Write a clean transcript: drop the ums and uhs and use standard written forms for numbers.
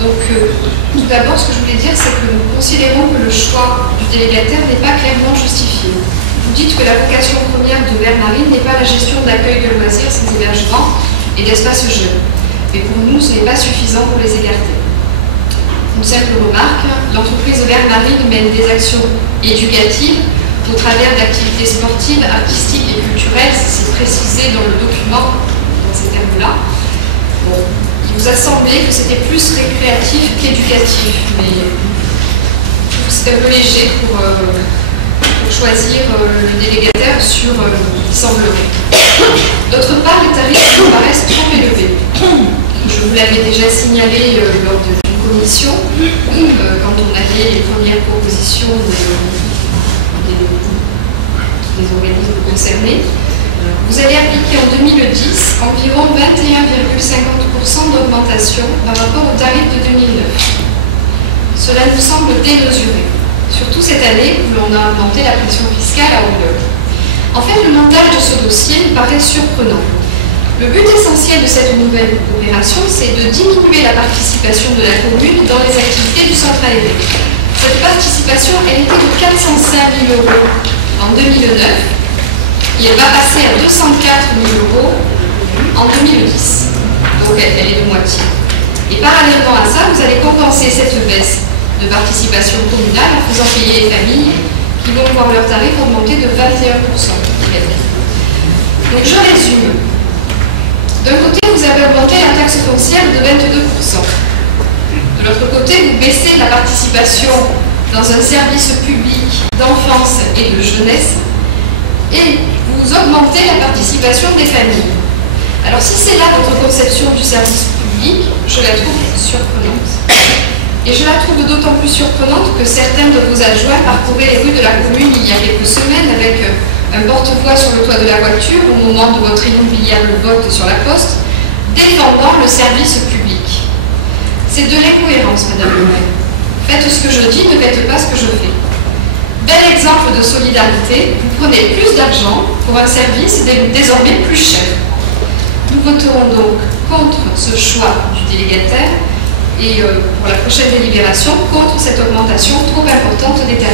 Donc, tout d'abord, ce que je voulais dire, c'est que nous considérons que le choix du délégataire n'est pas clairement justifié. Vous dites que la vocation première de Vermarine n'est pas la gestion d'accueil de loisirs sans hébergement et d'espaces jeunes. Mais pour nous, ce n'est pas suffisant pour les écarter. Une simple remarque, l'entreprise Vermarine mène des actions éducatives au travers d'activités sportives, artistiques et culturelles, c'est précisé dans le document, dans ces termes-là. Bon, il vous a semblé que c'était plus récréatif qu'éducatif, mais c'est un peu léger pour choisir le délégataire sur il semblerait. D'autre part, les tarifs me paraissent trop élevés. Je vous l'avais déjà signalé lors d'une commission, quand on avait les premières propositions des organismes concernés. Vous avez appliqué en 2010 environ 21,50% d'augmentation par rapport au tarif de 2009. Cela nous semble démesuré, surtout cette année où l'on a augmenté la pression fiscale à hauteur. En fait, le montage de ce dossier me paraît surprenant. Le but essentiel de cette nouvelle opération, c'est de diminuer la participation de la commune dans les activités du centre aéré. Cette participation, elle était de 405 000 € en 2009 et elle va passer à 204 000 € en 2010. Donc elle est de moitié. Et parallèlement à ça, vous allez compenser cette baisse de participation communale en faisant payer les familles qui vont voir leur tarif augmenter de 21%. Donc je résume. D'un côté, vous avez augmenté la taxe foncière de 22%. De l'autre côté, vous baissez la participation dans un service public d'enfance et de jeunesse et vous augmentez la participation des familles. Alors si c'est là votre conception du service public, je la trouve surprenante. Et je la trouve d'autant plus surprenante que certains de vos adjoints parcouraient les rues de la commune il y a quelques semaines avec un porte-voix sur le toit de la voiture au moment de votre inoubliable vote sur la Poste, défendant le service public. C'est de l'incohérence, Madame le maire. Faites ce que je dis, ne faites pas ce que je fais. Bel exemple de solidarité, vous prenez plus d'argent pour un service désormais plus cher. Nous voterons donc contre ce choix du délégataire et pour la prochaine délibération, contre cette augmentation trop importante des tarifs.